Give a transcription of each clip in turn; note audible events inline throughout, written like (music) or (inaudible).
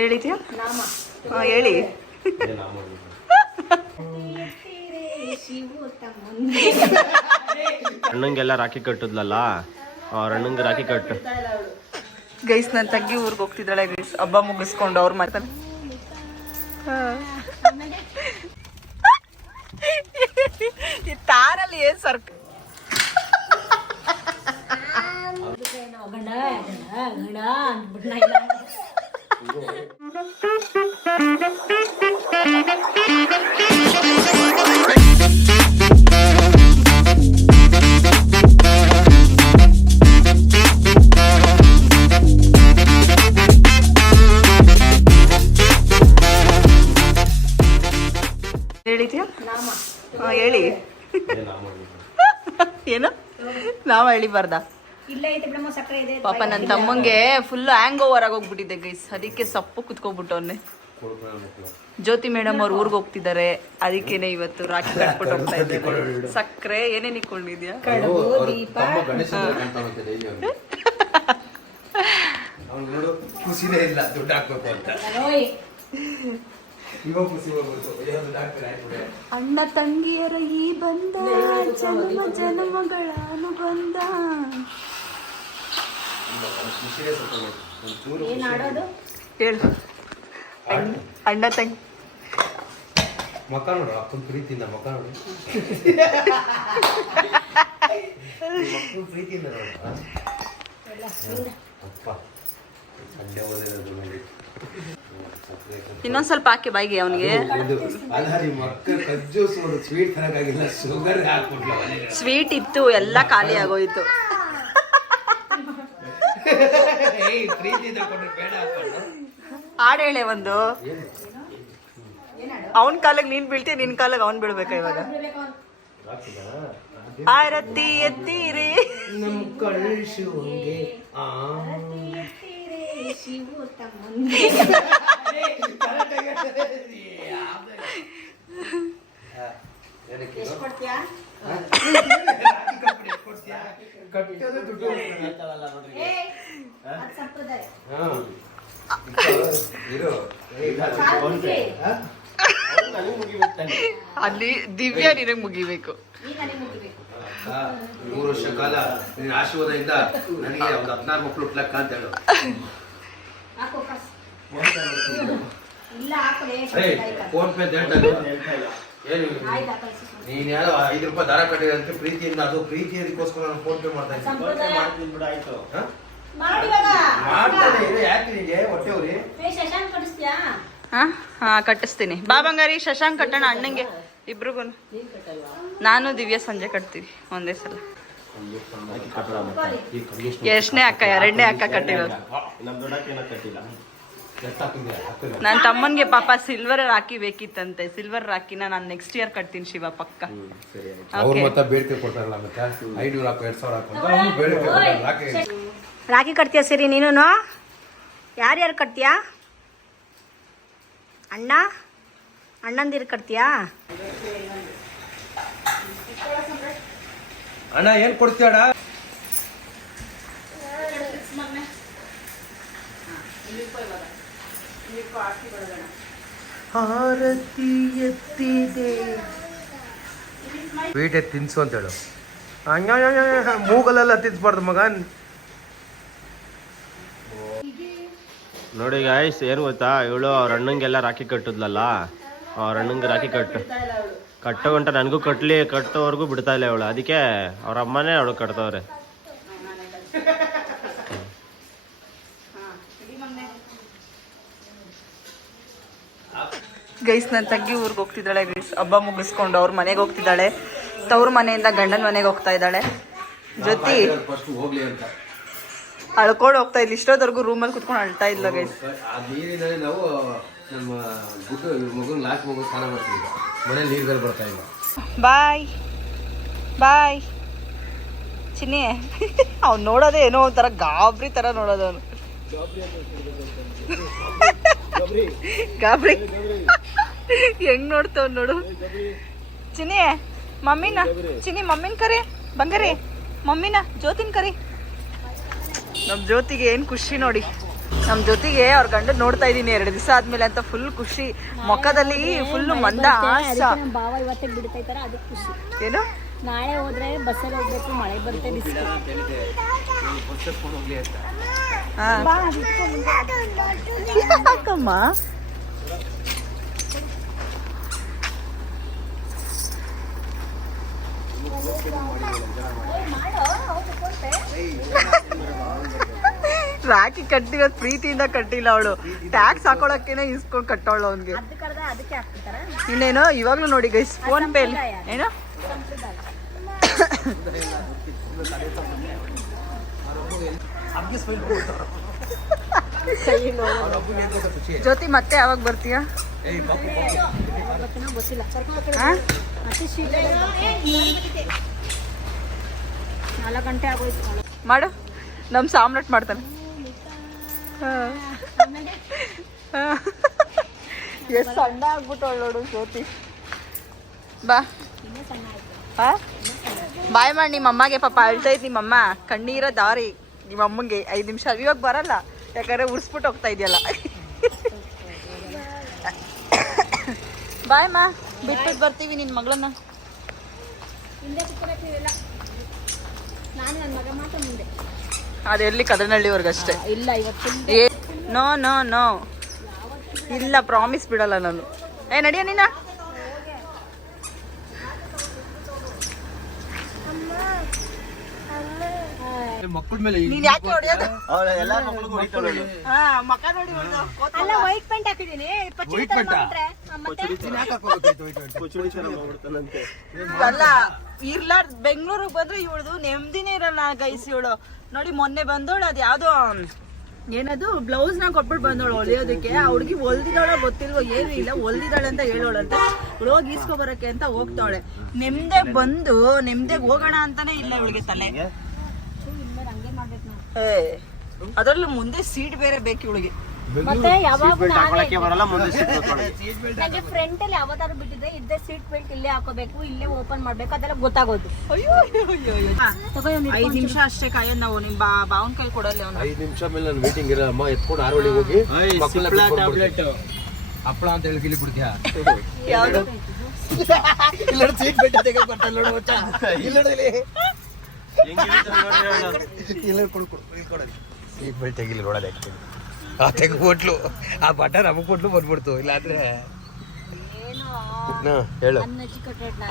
ಹೇಳಿದ್ಯಾ? ಹಾಂ ಹೇಳಿ. ಅಣ್ಣಂಗೆಲ್ಲ ರಾಖಿ ಕಟ್ಟದ್ಲಲ್ಲ? ಅವ್ರ ಅಣ್ಣಂಗೆ ರಾಖಿ ಕಟ್ಟು. ಗೈಸ್ ನನ್ನ ತಂಗಿ ಊರಿಗೆ ಹೋಗ್ತಿದ್ದಾಳೆ ಗೈಸ್. ಹಬ್ಬ ಮುಗಿಸ್ಕೊಂಡು ಅವ್ರು ಮಾಡ್ತಾರೆ ಈ ತಾರಲ್ಲಿ ಏನ್ ಸರ್ಕ ಹೇಳಿದ್ಯಾ? ಹೇಳಿ. (laughs) ಏನು? ನಾವು ಹೇಳಿಬಾರ್ದ? ಇಲ್ಲ ಐತೆ ಬಿಡಮ್ಮ ಸಕ್ಕರೆ ಇದೆ ಪಾಪ ನನ್ನ ತಮ್ಮಂಗೆ ಫುಲ್ ಹ್ಯಾಂಗ್ ಓವರ್ ಆಗೋಗ್ಬಿಟ್ಟಿದೆ ಗೈಸ್ ಅದಕ್ಕೆ ಸಪ್ಪು ಕುತ್ಕೊಬಿಟ್ಟವನ್ನೆ ಜ್ಯೋತಿ ಮೇಡಮ್ ಅವ್ರು ಊರಿಗೆ ಹೋಗ್ತಿದ್ದಾರೆ. ಅದಕ್ಕೇನೆ ಇವತ್ತು ರಾಖಿ ಕಟ್ಬಿಟ್ಟು ಹೋಗ್ತಾ ಇದ್ದಾರೆ. ಸಕ್ಕರೆ ಏನೇನ್ ಇಟ್ಕೊಂಡಿದ್ಯಾ? ನೋಡು ಖುಷಿನೇ ಇಲ್ಲ ದುಡ್ಡು ಹಾಕ್ಬೇಕು ಅಂತ. ಅಣ್ಣ ತಂಗಿಯರ ಈ ಬಂದ ಜನ್ಮ ಜನ್ಮಗಳ ಅನುಬಂಧ ಖುಷಿನೇ ಸ್ವಲ್ಪ ನೋಡಿ ಒಂಚೂರು ಏನ್ ಆಡೋದು ಹೇಳು. ಅಣ್ಣ- ಅಣ್ಣ ತಂಗಿ. ಮಕ್ಕ ನೋಡು ಅಪ್ಪನ ಪ್ರೀತಿಯಿಂದ ಮಕ್ಕ ನೋಡು ಮಕ್ಕಳ ಪ್ರೀತಿಯಿಂದ ನೋಡು. ಅಪ್ಪ ಸಂಡೆ ಓದಿರೋದು ನೋಡಿ. ಇನ್ನೊಂದ್ ಸ್ವಲ್ಪ ಹಾಕಿ ಬಾಯಿಗೆ ಅವನಿಗೆ. ಸ್ವೀಟ್ ಇತ್ತು ಎಲ್ಲ ಖಾಲಿ ಆಗೋಯ್ತು ಏಯ್ ಪ್ರೀತಿಯಿಂದ ಕೊಟ್ರೆ ಬೇಡ ಹಾಕೊಂಡು ಹಾಡು ಹೇಳೆ ಒಂದು. ಅವನ್ ಕಾಲಕ್ಕೆ ನೀನ್ ಬೀಳ್ತೀಯ ನಿನ್ ಕಾಲಕ್ಕೆ ಅವನ್ ಬೀಳ್ಬೇಕ ಇವಾಗ? ಆರತಿ ಎತ್ತೀರಿ. ನಮ್ ಕಳಿಸುವಂಗೆ ಆ. (laughs) ಎಷ್ಟು ಕೊಡ್ತೀಯಾ ಕಟ್ಟೋದು ದುಡ್ಡು ಏ ಅದ್ ಸಂಪ್ರದಾಯ. ಹಾ. ಇರು ಕಾಲ್ ಮುಗಿ. ಹಾ? ಅಲ್ಲಿ ದಿವ್ಯ ನಿನಗ್ ಮುಗಿಬೇಕು. ಮೂರು ವರ್ಷ ಕಾಲ ನಿನ್ನ ಆಶೀರ್ವಾದದಿಂದ ನನಗೆ ಒಂದು ಹದಿನಾರು ಮಕ್ಕಳು ಹುಟ್ಲಕ್ಕ ಅಂತ ಹೇಳು. ಫೋನ್ ಪೇ ಅಂತ ಆಯ್ತು ಹಾಕಲ್ಸಿ ನೀನ್ ಯಾರೋ ಐದು ರೂಪಾಯಿ ದರ ಕಟ್ಟಿದಂತೆ ಪ್ರೀತಿಯಿಂದ ಅದು ಪ್ರೀತಿ ಅದಕ್ಕೋಸ್ಕರ ನಾನು ಫೋನ್ ಪೇ ಮಾಡ್ತಾ ಇದ್ದೀನಿ. ಸಂಪ್ರದಾಯ. ಹಾ? ಮಾಡಿ ಇವಾಗ. ಮಾಡ್ತಾನೆ ಇದೆ ಯಾಕೆ ನಿಂಗೆ? ಹೊಟ್ಟೆ ಉರಿ? ಹಾ ಹಾ ಕಟ್ಟಿಸ್ತೀನಿ. ಬಾ ಬಂಗಾರಿ ಶಶಾಂಕ್ ಕಟ್ಟೋಣ ಅಣ್ಣಂಗೆ. ಇಬ್ರಿಗೂ ನಾನು ದಿವ್ಯ ಸಂಜೆ ಕಟ್ತೀವಿ ಒಂದೇ ಸಲ. ಎಷ್ಟನೇ ಅಕ್ಕ ಎರಡನೇ ಅಕ್ಕ ಕಟ್ಟಿರೋದು. ನನ್ನ ತಮ್ಮನ್ಗೆ ಪಾಪ ಸಿಲ್ವರ್ ರಾಖಿ ಬೇಕಿತ್ತಂತೆ. ಸಿಲ್ವರ್ ರಾಕಿನ ನಾನು ನೆಕ್ಸ್ಟ್ ಇಯರ್ ಕಟ್ತೀನಿ ಶಿವ ಪಕ್ಕ. ರಾಕಿ ರಾಖಿ ಕಟ್ತೀಯ ಸರಿ ನೀನು ಯಾರ್ಯಾರು ಕಟ್ತೀಯಾ? ಅಣ್ಣ? ಅಣ್ಣಂದಿರು ಕಟ್ತೀಯಾ? ಅಣ್ಣ ಏನ್ ಕೊಡ್ತೀಯಣ್ಣ? ಆರತಿ ಎತ್ತಿದೆ. ಸ್ವೀಟ್ ಎತ್ತಿ ತಿನ್ಸು ಅಂತ ಹೇಳು. ಹಂಗ ಮೂಗಲೆಲ್ಲ ತಿನ್ಸ್ಬಾರ್ದು ಮಗ. ನೋಡಿ ಗಾಯ್ಸ್ ಏನು ಗೊತ್ತಾ? ಇವಳು ಅವ್ರ ಅಣ್ಣಂಗೆಲ್ಲ ರಾಖಿ ಕಟ್ಟಿದ್ಲಲ್ಲ? ಅವ್ರ ಅಣ್ಣಂಗೆ ರಾಖಿ ಕಟ್ಟು ಕಟ್ಟೋ ಗಂಟ ನನಗೂ ಕಟ್ಲಿ ಕಟ್ಟೋವರೆಗೂ ಬಿಡ್ತಾ ಇಲ್ಲ ಇವಳು. ಅದಕ್ಕೆ ಅವ್ರ ಅಮ್ಮನೇ ಅವಳು ಕಟ್ತವ್ರೆ. ಗೈಸ್ ನನ್ನ ತಗ್ಗಿ ಊರಿಗೆ ಹೋಗ್ತಿದ್ದಾಳೆ ಗೈಸ್ ಹಬ್ಬ ಮುಗಿಸ್ಕೊಂಡು ಅವ್ರ ಮನೆಗೆ ಹೋಗ್ತಿದ್ದಾಳೆ. ತವ್ರ ಮನೆಯಿಂದ ಗಂಡನ ಮನೆಗೆ ಹೋಗ್ತಾ ಇದ್ದಾಳೆ. ಜೊತೆ ಅಳ್ಕೊಂಡು ಹೋಗ್ತಾ ಇದ್ಲು. ಇಷ್ಟೋದವರೆಗೂ ರೂಮಲ್ಲಿ ಕುತ್ಕೊಂಡು ಅಳ್ತಾ ಇದ್ಲ ಗೈಸ್ ಬಾಯ್ ಬಾಯ್ ಚಿನ್ನಿ ಅವ್ನು ನೋಡೋದೇ ಏನೋ ಒಂಥರ ಗಾಬ್ರಿ ಥರ ನೋಡೋದು ಅವನು. ಗಾಬ್ರಿ. ಹೆಂಗ್ ನೋಡ್ತಾವ್ ನೋಡು. ಚಿನ್ನಿ ಮಮ್ಮಿನ. ಚಿನ್ನಿ ಮಮ್ಮಿನ ಕರಿ. ಬಂಗರಿ ಮಮ್ಮಿನ ಜ್ಯೋತಿನ ಕರಿ. ನಮ್ ಜ್ಯೋತಿಗೆ ಏನ್ ಖುಷಿ ನೋಡಿ. ನಮ್ ಜೊತೆಗೆ ಅವ್ರ ಗಂಡ ನೋಡ್ತಾ ಇದೀನಿ ಎರಡು ದಿವಸ ಆದ್ಮೇಲೆ ಅಂತ ಫುಲ್ ಖುಷಿ. ಮೊಕ್ಕದಲ್ಲಿ ಫುಲ್ ಮಂದ ಆಸೆ. ನಮ್ಮ ಭಾವ ಇವತ್ತೇ ಖುಷಿ ಏನು? ನಾಳೆ ಹೋದ್ರೆ ಬಸ್ಸಲ್ಲಿ ಹೋಗ್ಬೇಕು ಮಳೆ ಬರುತ್ತೆ ಬಿಸಿಲು. ಯಾಕಮ್ಮ ರಾಖಿ ಕಟ್ಟಿರೋದು ಪ್ರೀತಿಯಿಂದ ಕಟ್ಟಿಲ್ಲ ಅವಳು. ಟ್ಯಾಕ್ಸ್ ಹಾಕೊಳಕ್ಕೇನೆ ಇಸ್ಕೊಂಡು ಕಟ್ಟೋಳು ಅವನ್ಗೆ. ಇನ್ನೇನು ಇವಾಗ್ಲೂ ನೋಡಿ ಗೈಸ್ ಫೋನ್ ಪೇ ಏನು? ಜ್ಯೋತಿ ಮತ್ತೆ ಯಾವಾಗ ಬರ್ತೀಯಾ? ನಾಲ್ಕು ಗಂಟೆ ಆಗೋಯ್ತು. ಮಾಡು. ನಮ್ ಸಾಮ್ರಾಟ್ ಮಾಡ್ತಾನೆ. ಎಷ್ಟು ಸಣ್ಣ ಆಗ್ಬಿಟ್ಟವಳು ನೋಡು ಜ್ಯೋತಿ. ಬಾ? ಬಾಯ್ ಮಾಡಿ ನಿಮ್ಮ ಅಮ್ಮಗೆ ಪಾಪ ಅಳ್ತಾ ಇದ್ ನಿಮ್ಮಮ್ಮ. ಕಣ್ಣೀರ ದಾರಿ. ನಿಮ್ಮ ಅಮ್ಮಂಗೆ ಐದು ನಿಮಿಷ ಇವಾಗ ಬರಲ್ಲ. ಯಾಕಂದ್ರೆ ಉರ್ಸ್ಬಿಟ್ಟು ಹೋಗ್ತಾ ಇದೆಯಲ್ಲ. ಬಾಯ್ ಮಾ ಬಿಟ್ಬಿಟ್ಟು ಬರ್ತೀವಿ ನಿನ್ನ ಮಗಳನ್ನ. ಅದೆಲ್ಲಿ ಕದನಹಳ್ಳಿವರೆಗಷ್ಟೇ ಇಲ್ಲ ನೋ ನೋ ನೋ. ಇಲ್ಲ ಪ್ರಾಮಿಸ್ ಬಿಡಲ್ಲ ನಾನು. ಏ ನಡಿಯ ನೀನ? ಮಕ್ಕಳ ಮೇಲೆ ನೀನ್ ಯಾಕೆ ಹೊಡೆಯೋದು? ಹಾ ಮಕ ನೋಡಿ ಹೊಡ್ದು. ಅಲ್ಲ ವೈಟ್ ಪೇಂಟ್ ಹಾಕಿದೀನಿ. ಪಚ್ಚಡಿ ತರ ಮಾಡ್ಬಿಟ್ರೆ ಆ, ಮತ್ತೆ? ಅಲ್ಲ ಇರ್ಲಾರ್ದ ಬೆಂಗಳೂರಿಗೆ ಬಂದ್ರೆ ಇವಳ್ದು ನೆಮ್ಮದಿನೇ ಇರಲ್ಲ ಗೈಸ್ ಇವಳು. ನೋಡಿ ಮೊನ್ನೆ ಬಂದೋಳು ಅದು ಯಾವ್ದೋ ಏನದು? ಬ್ಲೌಸ್ನ ಕೊಟ್ಬಿಟ್ಟು ಬಂದೋಳು ಹೊಲಿಯೋದಕ್ಕೆ. ಆ ಹುಡುಗಿ ಹೊಲ್ದಿದ್ದಾಳ ಗೊತ್ತಿಲ್ವೋ ಏನು ಇಲ್ಲ. ಹೊಲ್ದಿದ್ದಾಳೆ ಅಂತ ಹೇಳೋಳಂತೆ. ಅಂತ ಹೋಗಿ ಈಸ್ಕೊ ಬರಕ್ಕೆ ಅಂತ ಹೋಗ್ತಾಳೆ. ನೆಮ್ಮದೆ ಬಂದು ನೆಮ್ಮದೆ ಹೋಗೋಣ ಅಂತಾನೆ ಇಲ್ಲ ಇವಳಿಗೆ ತಲೆ ಹಂಗೆ ಮಾಡ್ಬೇಕು ನಾನು ಏ ಅದ್ರಲ್ಲೂ ಮುಂದೆ ಸೀಟ್ ಬೇರೆ ಬೇಕು ಇವಳಿಗೆ. ಮತ್ತೆ ಯಾವಾಗ. ನನಗೆ ಫ್ರಂಟ್ ಅಲ್ಲಿ ಯಾವತ್ತಾರು ಬಿಟ್ಟಿದ್ರೆ ಇದ್ದೇ ಸೀಟ್ ಬೆಲ್ಟ್ ಇಲ್ಲೇ ಹಾಕೋಬೇಕು ಇಲ್ಲೇ ಓಪನ್ ಮಾಡ್ಬೇಕು ಅದೆಲ್ಲ ಗೊತ್ತಾಗೋದು. ಅಯ್ಯೋ ಅಯ್ಯೋ ಅಯ್ಯೋ ಅಯ್ಯೋ. ಐದ್ ನಿಮಿಷ ಅಷ್ಟೇ ಕಾಯೋದ್ ನಾವು ನಿಮ್ ಬಾ ಬಾವನ್ ಕೈ ಕೊಡಲ್ಲ ಐದ್ ಐದು ನಿಮಿಷ ಮೇಲೆ ನಾನು ಮೀಟಿಂಗ್ ಇರಮ್ಮ ಎತ್ಕೊಂಡು ಆರೋಳಿಗೆ ಹೋಗಿ ಬರ್ತೀನಿ. ಹಪ್ಪಳ ಅಂತ ಹೇಳಿ ಗಿಲಿ ಬಿಡ್ತೀಯ ಯಾವ್ದು ಇಲ್ಲ ಸೀಟ್ ಬೆಲ್ಟ್ ತೆಗೆದು ಬರ್ತಾನೆ ನೋಡು. ಇಲ್ಲ. ಸೀಟ್ ಬೆಲ್ಟ್ ತೆಗಿಲಿ ನೋಡೋದು ಆ್ಯಕ್ಚುಲಿ ಆ ತೆಗ್ಬಿಟ್ಲು ಆ ಬಟ್ಟ ನಮಗೆ ಕೊಟ್ಲು ಬಂದ್ಬಿಡ್ತು. ಇಲ್ಲಾಂದ್ರೆ ಏನೋ ಹ್ಞೂ ಹೇಳು.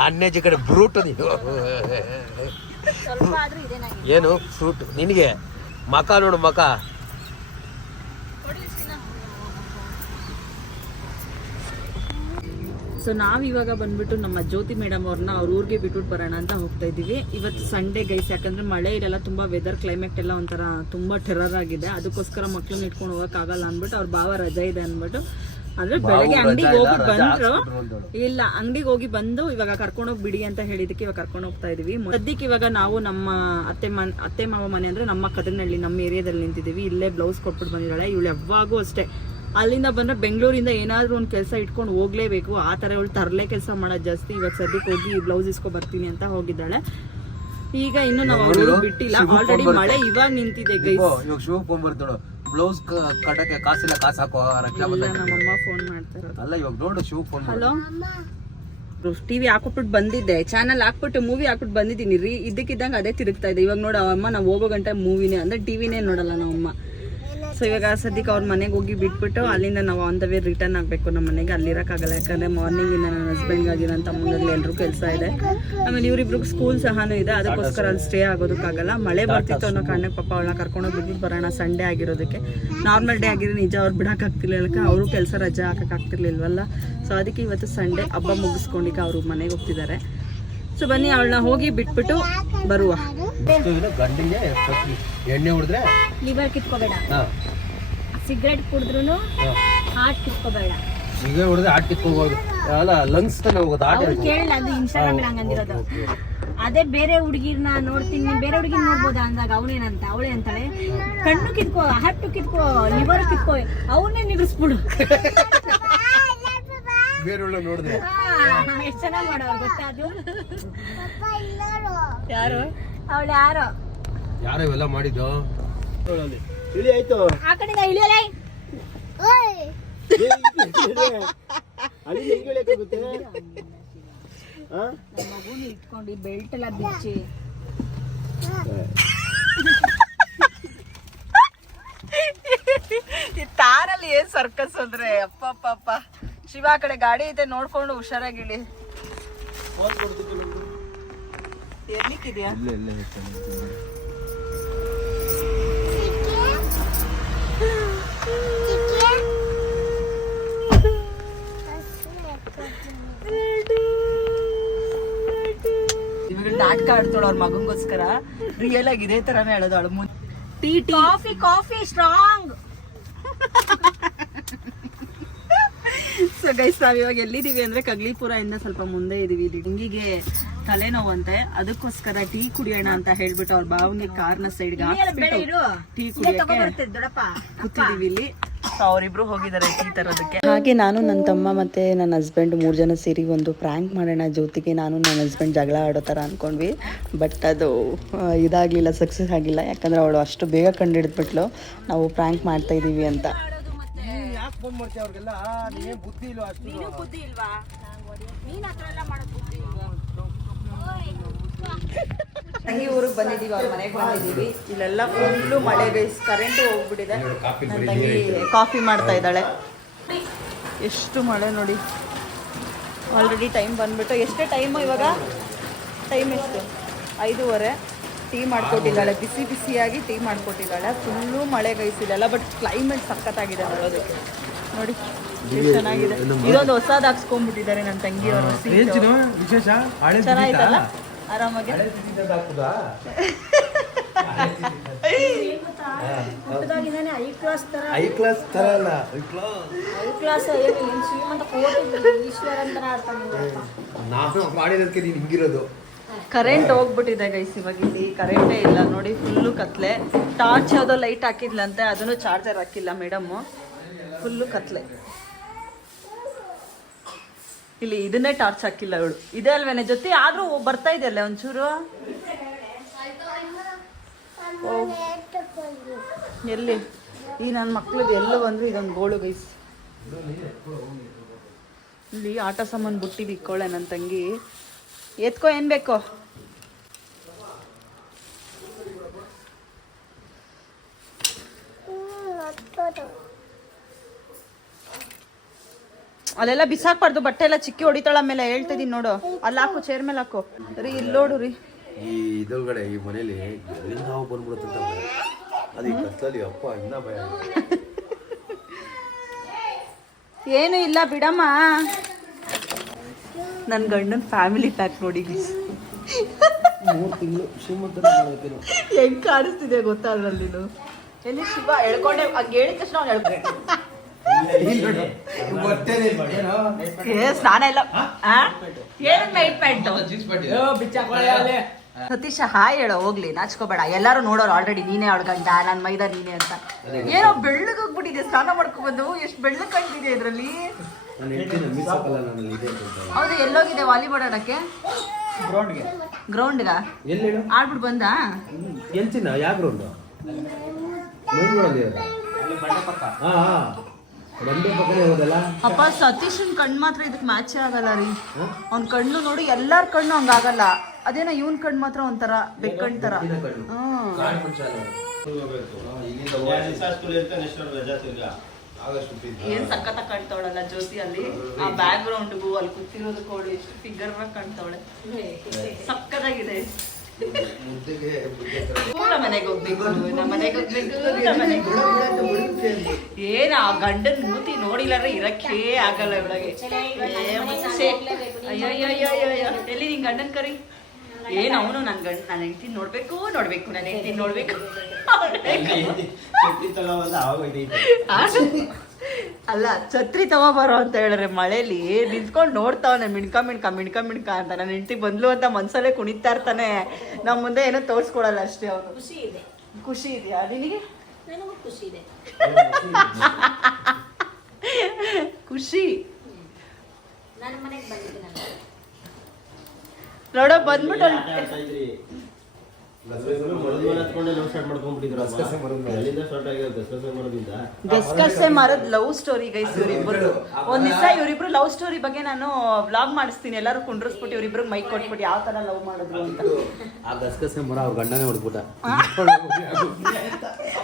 ಅನ್ಎಜುಕೇಟೆಡ್ ಕಡೆ ಬ್ರೂಟ್ ನೀನು. ಸ್ವಲ್ಪ ಆದ್ರೂ ಇದೆ ನನಗೆ ಏನು ಫ್ರೂಟ್ ನಿನಗೆ ಮಕ ನೋಡು ಮಕ. ಸೊ ನಾವ್ ಇವಾಗ ಬಂದ್ಬಿಟ್ಟು ನಮ್ಮ ಜ್ಯೋತಿ ಮೇಡಮ್ ಅವ್ರನ್ನ ಅವ್ರ ಊರಿಗೆ ಬಿಟ್ಬಿಟ್ಟು ಬರೋಣ ಅಂತ ಹೋಗ್ತಾ ಇದೀವಿ ಇವತ್ತು ಸಂಡೇ ಗೈಸ್ ಯಾಕಂದ್ರೆ ಮಳೆ ಇರಲ್ಲ ತುಂಬಾ ವೆದರ್ ಕ್ಲೈಮೇಟ್ ಎಲ್ಲ ಒಂಥರ ತುಂಬಾ ಟೆರರ್ ಆಗಿದೆ. ಅದಕ್ಕೋಸ್ಕರ ಮಕ್ಳನ್ನ ಇಟ್ಕೊಂಡು ಹೋಗಕ್ ಆಗಲ್ಲ ಅನ್ಬಿಟ್ಟು ಅವ್ರ ಭಾವ ರಜೆ ಇದೆ ಅಂದ್ಬಿಟ್ಟು. ಅಂದ್ರೆ ಬೆಳಗ್ಗೆ ಅಂಗಡಿಗೆ ಹೋಗಿ ಬಂದ್ರು ಇಲ್ಲ ಅಂಗಡಿಗೆ ಹೋಗಿ ಬಂದು ಇವಾಗ ಕರ್ಕೊಂಡೋಗಿ ಬಿಡಿ ಅಂತ ಹೇಳಿದಕ್ಕೆ ಇವಾಗ ಕರ್ಕೊಂಡು ಹೋಗ್ತಾ ಇದೀವಿ. ಸದ್ಯಕ್ಕೆ ಇವಾಗ ನಾವು ನಮ್ಮ ಅತ್ತೆ ಮನ್ ಅತ್ತೆ ಮಾವ ಮನೆ ಅಂದ್ರೆ ನಮ್ಮ ಕದನಹಳ್ಳಿ ನಮ್ಮ ಏರಿಯಾದಲ್ಲಿ ನಿಂತಿದೀವಿ ಇಲ್ಲೇ ಬ್ಲೌಸ್ ಕೊಟ್ಬಿಟ್ಟು ಬಂದಿದ್ದಾಳೆ. ಇವಳು ಯಾವಾಗೂ ಅಷ್ಟೇ. ಅಲ್ಲಿಂದ ಬಂದ್ರೆ ಬೆಂಗಳೂರಿಂದ ಏನಾದ್ರೂ ಒಂದು ಕೆಲಸ ಇಟ್ಕೊಂಡು ಹೋಗ್ಲೇಬೇಕು. ಆ ತರ ಅವಳು ತರಲೆ ಕೆಲಸ ಮಾಡೋದು ಜಾಸ್ತಿ. ಇವಾಗ ಸದ್ಯಕ್ಕೆ ಹೋಗಿ ಬ್ಲೌಸ್ ಇಸ್ಕೊ ಬರ್ತೀನಿ ಅಂತ ಹೋಗಿದ್ದಾಳೆ. ಈಗ ಇನ್ನು ನಾವು ಬಿಟ್ಟಿಲ್ಲ. ಆಲ್ರೆಡಿ ಮಳೆ ಇವಾಗ ನಿಂತಿದೆ ಗೈಸ್ ಇವಾಗ ಶಿವ ಫೋನ್ ಬರ್ತಾಳು ಬ್ಲೌಸ್ ಕಟ್ಟಕ್ಕೆ ಕಾಸಿಲ್ಲ ಕಾಸು ಹಾಕೋ ನಮ್ಮಮ್ಮ ಫೋನ್ ಮಾಡ್ತಾ ಇರೋದು. ಅಲ್ಲ ಇವಾಗ ನೋಡು ಶಿವ ಫೋನ್ ಹಲೋ ಟಿವಿ ಹಾಕ್ಬಿಟ್ಟು ಬಂದಿದ್ದೆ. ಚಾನಲ್ ಹಾಕ್ಬಿಟ್ಟು ಮೂವಿ ಹಾಕ್ಬಿಟ್ಟು ಬಂದಿದ್ದೀನಿ. ರೀ ಇದಕ್ಕಿದ್ದಂಗೆ ಅದೇ ತಿರುಗ್ತಾ ಇದೆ. ಇವಾಗ ನೋಡ ಅಮ್ಮ ನಾವು ಹೋಗೋ ಗಂಟೆ ಮೂವಿನೇ ಅಂದ್ರೆ ಟಿವಿನೇ ನೋಡಲ್ಲ ನಮ್ಮಮ್ಮ. ಸೊ ಇವಾಗ ಸದ್ಯಕ್ಕೆ ಅವ್ರ ಮನೆಗೆ ಹೋಗಿ ಬಿಟ್ಬಿಟ್ಟು ಅಲ್ಲಿಂದ ನಾವು ಆನ್ ದ ವೇ ರಿಟರ್ನ್ ಆಗಬೇಕು ನಮ್ಮ ಮನೆಗೆ. ಅಲ್ಲಿರೋಕ್ಕಾಗಲ್ಲ ಯಾಕಂದರೆ ಮಾರ್ನಿಂಗ್ ಇಂದ ನನ್ನ ಹಸ್ಬೆಂಡ್ಗಾಗಿ ನನ್ನ ತಮ್ಮನಲ್ಲಿ ಎಲ್ಲರೂ ಕೆಲಸ ಇದೆ. ಆಮೇಲೆ ಇವರಿಬ್ರಿಗೆ ಸ್ಕೂಲ್ ಸಹನೂ ಇದೆ. ಅದಕ್ಕೋಸ್ಕರ ಅಲ್ಲಿ ಸ್ಟೇ ಆಗೋದಕ್ಕಾಗಲ್ಲ. ಮಳೆ ಬರ್ತಿತ್ತು ಅನ್ನೋ ಕಾರಣಕ್ಕೆ ಪಾಪ ಅವಳನ್ನ ಕರ್ಕೊಂಡೋಗಿ ಬಿಟ್ಬಿಟ್ಟು ಬರೋಣ. ಸಂಡೇ ಆಗಿರೋದಕ್ಕೆ. ನಾರ್ಮಲ್ ಡೇ ಆಗಿದ್ರೆ ನಿಜ ಅವ್ರು ಬಿಡೋಕ್ಕಾಗ್ತಿರ್ಲಿಲ್ಲ ಅವರು ಕೆಲಸ ರಜೆ ಹಾಕೋಕ್ಕಾಗ್ತಿರ್ಲಿಲ್ವಲ್ಲ ಸೊ ಅದಕ್ಕೆ ಇವತ್ತು ಸಂಡೇ ಹಬ್ಬ ಮುಗಿಸ್ಕೊಂಡಿಗೆ ಅವರು ಮನೆಗೆ ಹೋಗ್ತಿದ್ದಾರೆ. ಸೊ ಬನ್ನಿ, ಅವಳನ್ನ ಹೋಗಿ ಬಿಟ್ಬಿಟ್ಟು ಬರುವ. ಗಂಡಿಗೆ first ಎಣ್ಣೆ ಹೊಡೆದ್ರೆ ಲಿವರ್ ಕಿತ್ಕೋಬೇಡ. ಹಾ. ಸಿಗರೇಟ್ ಕುಡಿದ್ರು ಹಾರ್ಟ್ ಕಿತ್ಕೋಬೇಡ. ಈಗ ಹೊಡೆದ್ರೆ ಹಾರ್ಟ್ ಕಿತ್ಕೋಬಹುದು ಅಲ್ಲ ಲಂಗ್ಸ್ ತಾನೆ ಹೋಗೋದು ಆಟ ಕೇಳಲ್ಲ ಕೇಳಿಲ್ಲ ಅದು ಇನ್ಸ್ಟಾಗ್ರಾಮ್ ಹಂಗಂದಿರೋದು ಅದೇ ಬೇರೆ ಹುಡುಗಿರ್ನ ನೋಡ್ತೀನಿ. ಬೇರೆ ಹುಡುಗಿನ ನೋಡ್ಬೋದಾ ಅಂದಾಗ ಅವನೇನಂತ ಅವಳೇ ಅಂತಾಳೆ. ಕಣ್ಣು ಕಿತ್ಕೋ ಹಟ್ಟು ಕಿತ್ಕೋ ಲಿವರ್ ಕಿತ್ಕೋ ಅವನ್ನೇ ನಿಗಿಸ್ಬಿಡು ಬೇರೆ ನೋಡಿದ್ರೆ ಎಷ್ಟು ಚೆನ್ನಾಗಿ ಮಾಡೋರು ಗೊತ್ತಾ ಅದು? ಯಾರು? ಅವಳು ಯಾರೋ? ಯಾರೋ ಇವೆಲ್ಲ ಮಾಡಿದ್ದು? ಇಳಿ ಆಯ್ತು ಆ ಕಡೆಯಿಂದ ಇಳಿಯಲೇ? ಅಲ್ಲಿ ಹೆಂಗೆ ಇಳಿಯಕ್ಕಾಗುತ್ತೆ ಹಾ ನಮ್ಮ ಮಗುನ ಇಟ್ಕೊಂಡು ಬೆಲ್ಟ್ ಎಲ್ಲ ಬಿಚ್ಚಿ. ಈ ತಾರಲ್ಲಿ ಏನ್ ಸರ್ಕಸ್ ಅಂದ್ರೆ? ಅಪ್ಪ ಅಪ್ಪ ಅಪ್ಪ ಶಿವ ಆ ಕಡೆ ಗಾಡಿ ಐತೆ ನೋಡ್ಕೊಂಡು ಹುಷಾರಾಗಿಳಿ. ಎಲ್ಲಿಕ್ಕಿದ್ಯಾ ಇವಾಗ ನಾಟಕ ಆಡ್ತಾಳ ಅವ್ರ ಮಗಂಗೋಸ್ಕರ. ರಿಯಲ್ ಆಗಿ ಇದೇ ತರಾನೇ ಹೇಳೋದು ಅವಳು. ಮುಂದೆ tea tea coffee coffee strong so guys ನಾವು ಇವಾಗ ಎಲ್ಲಿದೀವಿ ಅಂದ್ರೆ ಕಗ್ಲಿಪುರ ಇಂದ ಸ್ವಲ್ಪ ಮುಂದೆ ಇದೀವಿ. ಇಲ್ಲಿ ಹಿಂಗಿಗೆ ತಲೆನೋವಂತೆ. ಅದಕ್ಕೋಸ್ಕರ ಟೀ ಕುಡಿಯೋಣ ಅಂತ ಹೇಳ್ಬಿಟ್ಟು ಅವ್ರ ಬಾವನಿಗೆ ಕಾರ್ನ ಸೈಡ್ಗೆ ಹಾಕ್ಬಿಟ್ಟು ಟೀ ಕುಡಿಯೋಕೆ ಕೂತಿದೀವಿ ಇಲ್ಲಿ. ಅವರಿಬ್ರು ಹೋಗಿದ್ದಾರೆ ಟೀ ತರೋದಕ್ಕೆ. ಹಾಗೆ ನಾನು ನನ್ನ ತಮ್ಮ ಮತ್ತೆ ನನ್ನ ಹಸ್ಬೆಂಡ್ ಮೂರು ಜನ ಸೇರಿ ಒಂದು ಪ್ರ್ಯಾಂಕ್ ಮಾಡೋಣ ಜೊತೆಗೆ ನಾನು ನನ್ನ ಹಸ್ಬೆಂಡ್ ಜಗಳ ಆಡೋ ಥರ ಅಂದ್ಕೊಂಡ್ವಿ ಬಟ್ ಅದು ಇದಾಗ್ಲಿಲ್ಲ ಇದಾಗಲಿಲ್ಲ ಸಕ್ಸಸ್ ಆಗಿಲ್ಲ. ಯಾಕಂದ್ರೆ ಅವಳು ಅಷ್ಟು ಬೇಗ ಕಂಡು ಹಿಡಿದ್ಬಿಟ್ಲು. ನಾವು ಪ್ರ್ಯಾಂಕ್ ಮಾಡ್ತಾ ಇದ್ದೀವಿ ಅಂತ. ಯಾಕೆ ಫೋನ್ ಮಾಡ್ತೀಯ ಅವ್ರಿಗೆಲ್ಲ? ನೀವೇನ್ ಬುದ್ಧಿ ಇಲ್ವಾ ಅಷ್ಟು? ಬುದ್ಧಿ ಇಲ್ವಾ? ನೀನ್ ಹತ್ರ ಎಲ್ಲ ಮಾಡೋದು ಬುದ್ಧಿ ಇಲ್ವಾ? ತಂಗಿ ಊರಿಗೆ ಬಂದಿದ್ದೀವಿ ಅವ್ರ ಮನೆಗೆ ಬಂದಿದ್ದೀವಿ. ಇಲ್ಲೆಲ್ಲ ಫುಲ್ಲು ಮಳೆ ಗೈಸ್ ಕರೆಂಟು ಹೋಗ್ಬಿಟ್ಟಿದೆ. ನನ್ನ ತಂಗಿ ಕಾಫಿ ಮಾಡ್ತಾ ಇದ್ದಾಳೆ. ಎಷ್ಟು ಮಳೆ ನೋಡಿ. ಆಲ್ರೆಡಿ ಟೈಮ್ ಬಂದ್ಬಿಟ್ಟು ಎಷ್ಟೇ ಟೈಮು ಇವಾಗ? ಟೈಮ್ ಎಷ್ಟು? ಐದೂವರೆ. ಟೀ ಮಾಡ್ಕೊಟ್ಟಿದ್ದಾಳೆ ಬಿಸಿ ಬಿಸಿಯಾಗಿ ಟೀ ಮಾಡ್ಕೊಟ್ಟಿದ್ದಾಳೆ. ಫುಲ್ಲು ಮಳೆ ಗೈಸಿದೆಲ್ಲ ಬಟ್ ಕ್ಲೈಮೇಟ್ ಸಖತ್ತಾಗಿದೆ ನೋಡೋದಕ್ಕೆ. ನೋಡಿ ಚೆನ್ನಾಗಿದೆ. ಇದೊಂದು ಹೊಸದ ಹಾಕ್ಸ್ಕೊಂಡ್ಬಿಟ್ಟಿದ್ದಾರೆ ನನ್ನ ತಂಗಿಯವರು ಚೆನ್ನಾಗಿತ್ತಲ್ಲ? ಆರಾಮಾಗಿ? ಪುಟ್ಟದಾಗಿಂದಾನೆ ಐ ಕ್ಲಾಸ್ ತರ ಐ ಕ್ಲಾಸ್ ತರ ಅಲ್ಲ? ಐ ಕ್ಲಾಸ್ ಐ ಕ್ಲಾಸ್ ಏನು ಶ್ರೀಮಂತ ಕೋಟಿ ಈಶ್ವರ ಅಂತ ಆಡ್ತಾನೆ ನಾನು ಮಾಡಿರೋದಕ್ಕೆ ನೀನು ಹಿಂಗಿರೋದು. ಕರೆಂಟ್ ಹೋಗ್ಬಿಟ್ಟಿದೆ ಗೈಸ್ ಇವಾಗ ಇಲ್ಲಿ. ಕರೆಂಟೇ ಇಲ್ಲ. ನೋಡಿ ಫುಲ್ಲು ಕತ್ಲೆ. ಟಾರ್ಚ್ ಯಾವುದೋ ಲೈಟ್ ಹಾಕಿದ್ಲಂತೆ, ಅದನ್ನು ಚಾರ್ಜರ್ ಹಾಕಿಲ್ಲ ಮೇಡಮ್ಮು ಫುಲ್ಲು ಕತ್ಲೆ. ಇಲ್ಲಿ ಇದನ್ನೇ ಟಾರ್ಚ್ ಹಾಕಿಲ್ಲ ಅವಳು. ಇದೆ ಅಲ್ವೇನೆ ಜೊತೆ? ಆದ್ರೂ ಬರ್ತಾ ಅಲ್ಲೇ ಒಂಚೂರು. ಎಲ್ಲಿ? ಈ ನನ್ನ ಮಕ್ಳದ್ದು ಎಲ್ಲ ಬಂದ್ರು ಇದೊಂದು ಗೋಳು ಗೈಸ್ ಇಲ್ಲಿ ಆಟ ಸಾಮಾನು ಬುಟ್ಟಿವಿ ಇಕ್ಕೊಳ್ಳೆ ನನ್ನ ತಂಗಿ. ಎತ್ಕೋ ಏನ್ ಬೇಕು? ಅಲ್ಲೆಲ್ಲ ಬಿಸಾಕ್ಬಾರ್ದು ಬಟ್ಟೆ ಎಲ್ಲ ಚಿಕ್ಕಿ ಹೊಡಿತಾಳ ಮೇಲೆ ಹೇಳ್ತಿದೀನಿ ನೋಡು. ಅಲ್ಲಿ ಹಾಕು ಚೇರ್ ಮೇಲೆ ಹಾಕು. ರೀ ಇಲ್ಲಿ ನೋಡು ರೀ. ಈ ಇದೊಳಗಡೆ ಈ ಮನೇಲಿ ಅದು ಈ ಕತ್ತಲಲ್ಲಿ ಅಪ್ಪ ಇನ್ನ ಭಯ. (laughs) ಏನು ಇಲ್ಲ ಬಿಡಮ್ಮ. ನನ್ನ ಗಂಡನ ಫ್ಯಾಮಿಲಿ ಪ್ಯಾಕ್ ನೋಡಿ ಮೂರು ತಿಂಗಳು ಹೆಂಗ್ ಕಾಣಿಸ್ತಿದೆ ಗೊತ್ತಾ ಅದ್ರಲ್ಲಿ ಎಲ್ಲಿ ಶಿವ ಎಳ್ಕೊಂಡೆ ಹಂಗೆ ಹೇಳಿದ ತಕ್ಷಣ ಅವ್ನು ಹೇಳ್ಕೊಂಡೆ ಏ ಸ್ನಾನ ಇಲ್ಲ. ಏನಕ್ಕೆ ನೈಟ್ ಪ್ಯಾಂಟು. ಸತೀಶ ಹಾಯ್ ಹೇಳೋ ಹೋಗ್ಲಿ ನಾಚ್ಕೋಬೇಡ. ಎಲ್ಲಾರು ನೋಡೋರು ಆಲ್ರೆಡಿ ನೀನೇ ಅವಳ ಗಂಡ ನನ್ನ ಮೈದ ನೀನೇ ಅಂತ. ಏನೋ ಬೆಳ್ಳಗ್ ಹೋಗ್ಬಿಟ್ಟಿದೆ ಸ್ನಾನ ಮಾಡ್ಕೊಬಂದು ಎಷ್ಟು ಬೆಳ್ಳಗ್ ಕಾಣ್ತಿದೆ ಇದ್ರಲ್ಲಿ? ನಾನು ಹೇಳ್ತೀನಿ ಮಿಸ್ ಆಗಲ್ಲ ನಾನು ಇದೆ ಅಂತ ಹೌದು ಎಲ್ಲೋಗಿದೆ ವಾಲಿಬಾಲ್ ಆಡಕ್ಕೆ? ಗ್ರೌಂಡ್ಗೆ ಗ್ರೌಂಡ್ಗ ಎಲ್ಲಿ ಹೇಳು? ಆಡ್ಬಿಟ್ಟು ಬಂದ? ಎಲ್ಚಿನ ಯಾವ ಗ್ರೌಂಡ್ ಮೇಲ್ಗಡೆ ಹಾ ಹಾ. ಬಂಡೆ ಪಕ್ಕನೇ ಅಪ್ಪ ಸತೀಶನ್ ಕಣ್ಣು ಮಾತ್ರ ಇದಕ್ಕೆ ಮ್ಯಾಚೇ ಆಗಲ್ಲ ರೀ. ಅವ್ನ ಕಣ್ಣು ನೋಡಿ ಎಲ್ಲಾರ ಕಣ್ಣು ಹಂಗಾಗಲ್ಲ ಅದೇನೋ ಇವನ್ ಕಣ್ಣು ಮಾತ್ರ ಒಂಥರ ಬೆಕ್ಕಣ್ ತರ. ಹ್ಮ್. ಏನ್ ಸಖತ್ತ ಕಾಣ್ತಾವಳಲ್ಲ ಜ್ಯೋತಿ ಅಲ್ಲಿ ಆ ಬ್ಯಾಕ್ ಗ್ರೌಂಡ್ಗೂ ಅಲ್ಲಿ ಕೂತಿರೋದು ಕೋಳಿ ಎಷ್ಟು ಫಿಗರ್ ಕಾಣ್ತಾವಳೆ. ಸಕ್ಕತ್ತಾಗಿದೆ ನಮ್ಮ ಮನೆಗೆ ಹೋಗ್ಬೇಕು. ನಮ್ಮ ಮನೆಗೆ ಹೋಗ್ಬೇಕು. ನಮ್ಮ ಮನೆಗೆ ಹೋಗ್ಬೇಕು. ಏನ್ ಆ ಗಂಡನ್ ಮೂತಿ ನೋಡಿಲ್ಲಾರ ಇರಕ್ಕೆ ಆಗಲ್ಲ ಇವಳಗೆ. ಅಯ್ಯೋ ಅಯ್ಯೋ ಅಯ್ಯೋ. ಎಲ್ಲಿ ನಿನ್ ಗಂಡನ್ ಕರಿ? ಏನ್ ಅವನು ನನ್ ಗಂಡ ನನ್ನ ಹೆಂಡತಿ ನೋಡ್ಬೇಕು ನೋಡ್ಬೇಕು ನನ್ನ ಹೆಂಡತಿ ನೋಡ್ಬೇಕು? ಅಲ್ಲ ಛತ್ರಿ ತಗೋಬಾರೋ ಅಂತ ಹೇಳಿದ್ರೆ ಮಳೇಲಿ ನಿಂತ್ಕೊಂಡು ನೋಡ್ತಾವನೆ ಮಿಣ್ಕ ಮಿಣ್ಕ ಮಿಣ್ಕ ಮಿಣ್ಕ ಅಂತ. ನನ್ನ ಹೆಂಡತಿ ಬಂದ್ಲು ಅಂತ ಮನ್ಸಲ್ಲೇ ಕುಣಿತಾ ಇರ್ತಾನೆ. ನಮ್ಮ ಮುಂದೆ ಏನೋ ತೋರ್ಸ್ಕೊಡಲ್ಲ ಅಷ್ಟೇ ಅವನು. ಖುಷಿ ಇದೆ. ಖುಷಿ ಇದೆಯಾ? ನಿನಗೆ? ನನಗೂ ಖುಷಿ ಇದೆ. (laughs) ಖುಷಿ. ನನ್ನ ಮನೆಗೆ ಬಂದಿದ್ದೆ ನಾನು ನೋಡೋ ಬಂದ್ಬಿಟ್ಟು ಗಸ್ಗಸೆ ಮರದ ಲವ್ ಸ್ಟೋರಿ ಗೈಸ್ ಇವ್ರಿಬ್ರು. ಒಂದ್ ದಿವಸ ಇವರಿಬ್ರು ಲವ್ ಸ್ಟೋರಿ ಬಗ್ಗೆ ನಾನು ವ್ಲಾಗ್ ಮಾಡಿಸ್ತೀನಿ. ಎಲ್ಲರೂ ಕುಂಡ್ರಿಸ್ಬಿಟ್ಟು ಇವ್ರಿಬ್ರು ಮೈಕ್ ಕೊಟ್ಬಿಟ್ಟು ಯಾವ ತರ ಲವ್ ಮಾಡಿದ್ರು ಅಂತ. ಆ ಗಸಗಸೆ ಮರ ಅವ್ರ ಗಂಡನೇ ಹೊಡ್ಬಿಟ್ಟ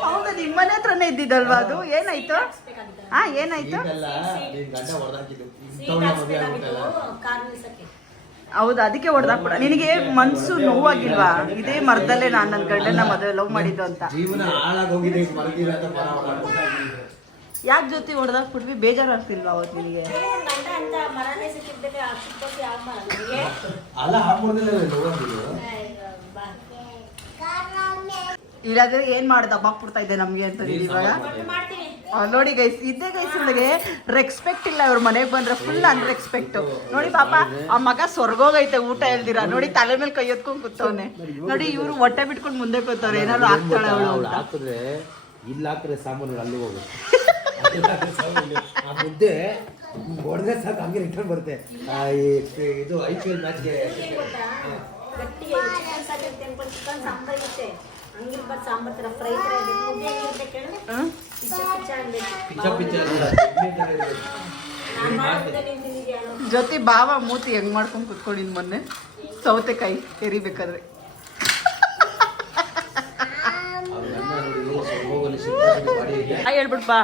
ಹೌದು ನಿಮ್ಮನೆ ಹತ್ರನೇ ಇದ್ದಿದ್ದಲ್ವಾ ಅದು? ಏನಾಯ್ತು? ಹಾ ಏನಾಯ್ತು? ಹೌದಾ ಅದಕ್ಕೆ ಹೊಡೆದಾಕ್ಬಿಡ. ನಿನಗೆ ಮನ್ಸು ನೋವಾಗಿಲ್ವಾ? ಇದೇ ಮರದಲ್ಲೇ ನಾನು ನನ್ನ ಗಂಡನ ಮದುವೆ ಲವ್ ಮಾಡಿದ್ದು ಅಂತ. ಯಾಕೆ ಜೊತೆ ಹೊಡೆದಾಕ್ಬಿಟ್ವಿ? ಬೇಜಾರಾಗ್ತಿಲ್ವಾ ಅವತ್ತು ನಿನಗೆ? ಇಲ್ಲಾದ್ರೆ ಏನ್ ಮಾಡ್ದ ಬಿಡ್ತಾ ಇದೆ ನಮ್ಗೆ ಅಂತ ಇವಾಗ? ನೋಡಿ ಗೈಸ್ ಇದ್ದೇ ಗೈಸ್ ಇವಳಿಗೆ ರೆಸ್ಪೆಕ್ಟ್ ಇಲ್ಲ ಇವ್ರ ಮನೆಗೆ ಬಂದ್ರೆ ಫುಲ್ ಅನ್ರೆಸ್ಪೆಕ್ಟ್ ನೋಡಿ ಪಾಪ ಆ ಮಗ ಸ್ವರ್ಗೋಗೈತೆ ಊಟ ಹೇಳ್ದಿರ. ನೋಡಿ ತಲೆ ಮೇಲೆ ಕೈ ಎತ್ಕೊಂಡ್ ಕೂತವನೆ. ನೋಡಿ ಇವ್ರು ಹೊಟ್ಟೆ ಬಿಟ್ಕೊಂಡು ಮುಂದೆ ಕೂತವ್ರೆ ಏನಾದ್ರು ಆಗ್ತಾಳೆ ಅವಳು ಹಾಕಿದ್ರೆ ಇಲ್ಲ ಹಾಕಿದ್ರೆ ಸಾಮಾನು ಅಲ್ಲಿ ಹೋಗುತ್ತೆ. ಆ ಮುದ್ದೆ ಹೊಡೆದ್ರೆ ಸಾಕು ಹಂಗೆ ರಿಟರ್ನ್ ಬರುತ್ತೆ. ಆ, ಈ- ಇದು ಐ ಪಿ ಎಲ್ ಮ್ಯಾಚ್ಗೆ ಗಟ್ಟಿಗೆ ತೆನ್ಕೊಂಡು ಚಿಕನ್ ಸಾಂಬಾರ್ ಇರುತ್ತೆ. ಹಂಗಿರ್ಬಾರ್ದು ಸಾಂಬಾರ್ ತರ ಫ್ರೈ ತರ ಜೊತೆ ಬಾವ ಮೂತಿ ಹೆಂಗ್ ಮಾಡ್ಕೊಂಡ್ ಕುತ್ಕೊಂಡಿದ್ ಮೊನ್ನೆ? ಸೌತೆಕಾಯಿ ಎರಿಬೇಕಾದ್ರೆ. ಅವ್ರ ಗಂಡ ನೋಡಿ ಹೋಗಲಿ ಸಿಕ್ಕಾಪಟ್ಟೆ ಬಾಡಿ ಇದೆ. ಹಾಯ್ ಹೇಳ್ಬಿಟ್ ಬಾ.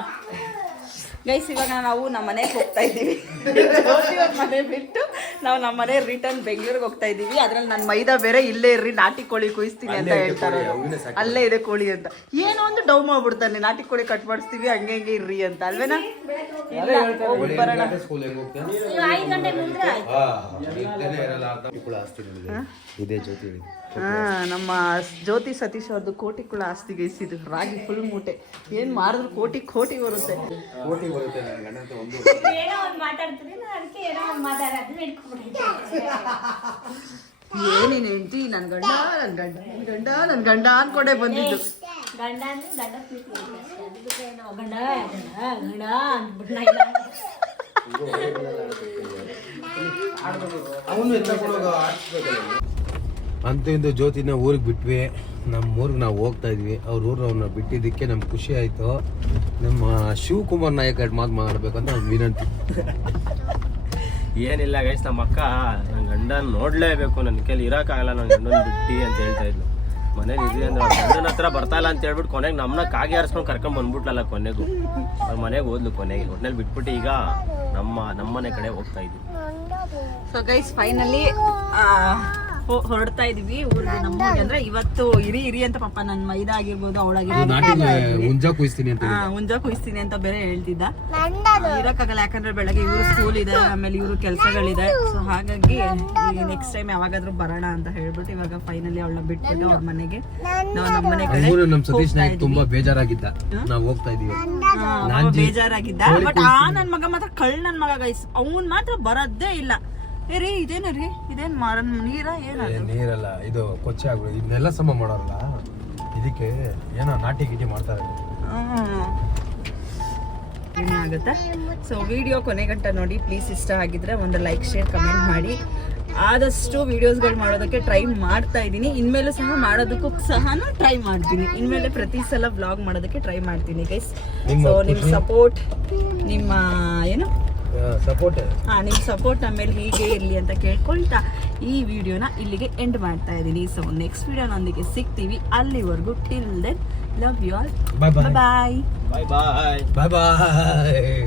ಗೈಸ್ ಇವಾಗ ನಾವು ನಮ್ಮ ಮನೆಗೆ ಹೋಗ್ತಾ ಇದ್ದೀವಿ. (laughs) ಮನೆ ಬಿಟ್ಟು ನಾವು ನಮ್ಮ ಮನೆ ರಿಟರ್ನ್ ಬೆಂಗಳೂರಿಗೆ ಹೋಗ್ತಾ ಇದ್ದೀವಿ. ಅದ್ರಲ್ಲಿ ನನ್ನ ಮೈದಾ ಬೇರೆ ಇಲ್ಲೇ ಇರ್ರಿ ನಾಟಿ ಕೋಳಿ ಕುಯಿಸ್ತೀನಿ ಅಂತ ಹೇಳ್ತಾರೆ. ಅಲ್ಲೇ ಇದೆ ಕೋಳಿ ಅಂತ. ಏನೋ ಒಂದು ಡೌ ಮಾಡ್ಬಿಡ್ತಾನೆ ನಾಟಿ ಕೋಳಿ ಕಟ್ ಮಾಡಿಸ್ತೀವಿ ಹಂಗೆ ಹಂಗೆ ಇರ್ರಿ ಅಂತ ಅಲ್ವೇನಾ? ಬರೋಣ. ಇದೇ ಹೇಳಿ ಹಾ ನಮ್ಮ ಜ್ಯೋತಿ ಸತೀಶ್ ಅವ್ರದ್ದು ಕೋಟಿ ಕುಳ ಆಸ್ತಿ ಗೈಸಿದ್ರು ರಾಗಿ ಫುಲ್ ಮೂಟೆ. ಏನ್ ಮಾಡಿದ್ರು ಕೋಟಿ ಕೋಟಿ ಬರುತ್ತೆ. ಕೋಟಿ ಬರುತ್ತೆ ನನ್ನ ಒಂದು. ಏನೋ ಒಂದು ಮಾತಾಡ್ತೀರಿ ನಾನು ಅದಕ್ಕೆ ಏನೋ ಒಂದು ಮಾತಾಡ ಅದನ್ನ ಇಟ್ಕೊಂಡ್ಬಿಟ್ಟಿದ್ದೆ ಏನೇನು ಹೆಂಡ್ತಿ ನನ್ ಗಂಡ ನನ್ ಗಂಡ ನನ್ ಗಂಡ ನನ್ ಗಂಡ ಅನ್ಕೊಂಡೆ ಬಂದಿದ್ದು. ಗಂಡ ಅಂದ್ರೆ ಗಂಡ ಪ್ರೀತಿ ಅದು ಏನೋ ಗಂಡ ಗಂಡ ಗಂಡ ಅಂದ್ಬಿಟ್ಟು. ಅವನು ಇಂದು ಜ್ಯೋತಿನ ಊರಿಗೆ ಬಿಟ್ವಿ. ನಮ್ಮ ಊರಿಗೆ ನಾವು ಹೋಗ್ತಾ ಇದ್ವಿ. ಅವ್ರ ಊರು ಅವ್ರನ್ನ ಬಿಟ್ಟಿದ್ದಕ್ಕೆ ನಮ್ಗೆ ಖುಷಿ ಆಯಿತು. ನಮ್ಮ ಶಿವಕುಮಾರ್ ನಾಯಕ್ ಎರಡು ಮಾತು ಮಾತಾಡ್ಬೇಕಂತ ನಮ್ಮ ವಿನಂತಿ. ಏನಿಲ್ಲ ಗೈಸ್ ನಮ್ಮ ಅಕ್ಕ ನನ್ನ ಗಂಡನ ನೋಡಲೇಬೇಕು. ನನ್ನ ಕೈಲಿ ಇರೋಕ್ಕಾಗಲ್ಲ. ನನ್ನ ಗಂಡನ ಬಿಟ್ಟು ಅಂತ ಹೇಳ್ತಾ ಇದ್ಲು. ಮನೇಲಿ ಇದೆ ಅಂದ್ರೆ ಅವ್ರ ಗಂಡನ ಹತ್ರ ಬರ್ತಾ ಇಲ್ಲ ಅಂತ ಹೇಳ್ಬಿಟ್ಟು ಕೊನೆಗೆ ನಮ್ಮನ್ನ ಕಾಗೆ ಹಾರಿಸ್ಕೊಂಡು ಕರ್ಕೊಂಡು ಬಂದ್ಬಿಟ್ಲಲ್ಲ ಕೊನೆಗೂ. ಅವ್ರ ಮನೆಗೆ ಓದ್ಲು ಕೊನೆಗೆ. ಒಟ್ನಲ್ಲಿ ಬಿಟ್ಬಿಟ್ಟು ಈಗ ನಮ್ಮ ನಮ್ಮನೆ ಕಡೆ ಹೋಗ್ತಾ ಇದ್ವಿ. ಸೊ ಗೈಸ್ ಫೈನಲಿ ಹೊರಡ್ತಾ ಇದೀವಿ. ಊರಿಗೆ ನಮ್ಮ ಊರಿಗೆ ಅಂದ್ರೆ ಇವತ್ತು ಇರಿ ಇರಿ ಅಂತ ಪಾಪ ನನ್ನ ಮೈದಾ ಆಗಿರ್ಬೋದು ಅವಳಾಗಿರ್ಬೋದು ಮುಂಜಾ ಕುಯಿಸ್ತೀನಿ ಅಂತ ಹಾ ಮುಂಜಾ ಕುಯಿಸ್ತೀನಿ ಅಂತ ಬೇರೆ ಹೇಳ್ತಿದ್ದ. ಇರಕ್ಕಾಗಲ್ಲ ಯಾಕಂದ್ರೆ ಬೆಳಗ್ಗೆ ಇವರು ಸ್ಕೂಲ್ ಇದೆ ಆಮೇಲೆ ಇವರು ಕೆಲಸಗಳಿದೆ. ಸೊ ಹಾಗಾಗಿ ನೆಕ್ಸ್ಟ್ ಟೈಮ್ ಯಾವಾಗಾದ್ರೂ ಬರೋಣ ಅಂತ ಹೇಳ್ಬಿಟ್ಟು ಇವಾಗ ಫೈನಲಿ ಅವಳ ಬಿಟ್ಬಿಟ್ಟು ಅವ್ರ ಮನೆಗೆ. ನಾವು ನಮ್ಮ ಮನೆ ಕಡೆ ಅವನು ಸತೀಶ್ ನಾಯಕ್ ತುಂಬಾ ಬೇಜಾರಾಗಿದ್ದ. ನಾವು ಹೋಗ್ತಾ ಇದೀವಿ. ಬೇಜಾರಾಗಿದ್ದ. ಬಟ್ ಆ ನನ್ ಮಗ ಮಾತ್ರ ಕಳ್ ನನ್ ಮಗ ಗೈಸ್ ಅವನ್ ಮಾತ್ರ ಬರದ್ದೇ ಇಲ್ಲ. ಏ ರೀ ಇದೇನು ರೀ? ಇದೇನು ಮಾರನ್ ನೀರ ಏನದು ಏ, ನೀರಲ್ಲ ಇದು ಕೊಚ್ಚೆ ಆಗ್ಬಿಡು. ಇದನ್ನೆಲ್ಲ ಸಮ ಮಾಡೋಲ್ಲ ಇದಕ್ಕೆ ಏನೋ ನಾಟಿ ಗೀಟಿ ಮಾಡ್ತಾರೆ. ಏನಾಗುತ್ತೆ ಸೊ ವಿಡಿಯೋ ಕೊನೆಗಂಟ ನೋಡಿ. ಪ್ಲೀಸ್ ಇಷ್ಟ ಆಗಿದ್ರೆ ಒಂದು ಲೈಕ್ ಶೇರ್ ಕಮೆಂಟ್ ಮಾಡಿ. ಆದಷ್ಟು ವಿಡಿಯೋಸ್ಗಳು ಮಾಡೋದಕ್ಕೆ ಟ್ರೈ ಮಾಡ್ತಾ ಇದ್ದೀನಿ. ಇನ್ಮೇಲೂ ಸಹ ಮಾಡೋದಕ್ಕೂ ಸಹ ಟ್ರೈ ಮಾಡ್ತೀನಿ. ಇನ್ಮೇಲೆ ಪ್ರತಿ ಸಲ ವ್ಲಾಗ್ ಮಾಡೋದಕ್ಕೆ ಟ್ರೈ ಮಾಡ್ತೀನಿ ಗೈಸ್ ನಿಮ್ಮ ಸೊ ನಿಮ್ಮ ಸಪೋರ್ಟ್ ನಿಮ್ಮ ಏನು? ಸಪೋರ್ಟ್ ಹಾ ನಿಮ್ಮ ಸಪೋರ್ಟ್ ಆಮೇಲೆ ಹೀಗೆ ಇರಲಿ ಅಂತ ಕೇಳ್ಕೊಳ್ತಾ ಈ ವಿಡಿಯೋನ ಇಲ್ಲಿಗೆ ಎಂಡ್ ಮಾಡ್ತಾ ಇದ್ದೀನಿ. ಸೊ ನೆಕ್ಸ್ಟ್ ವಿಡಿಯೋನೊಂದಿಗೆ ಸಿಗ್ತೀವಿ ಅಲ್ಲಿವರೆಗೂ till then love you all bye bye bye bye bye bye bye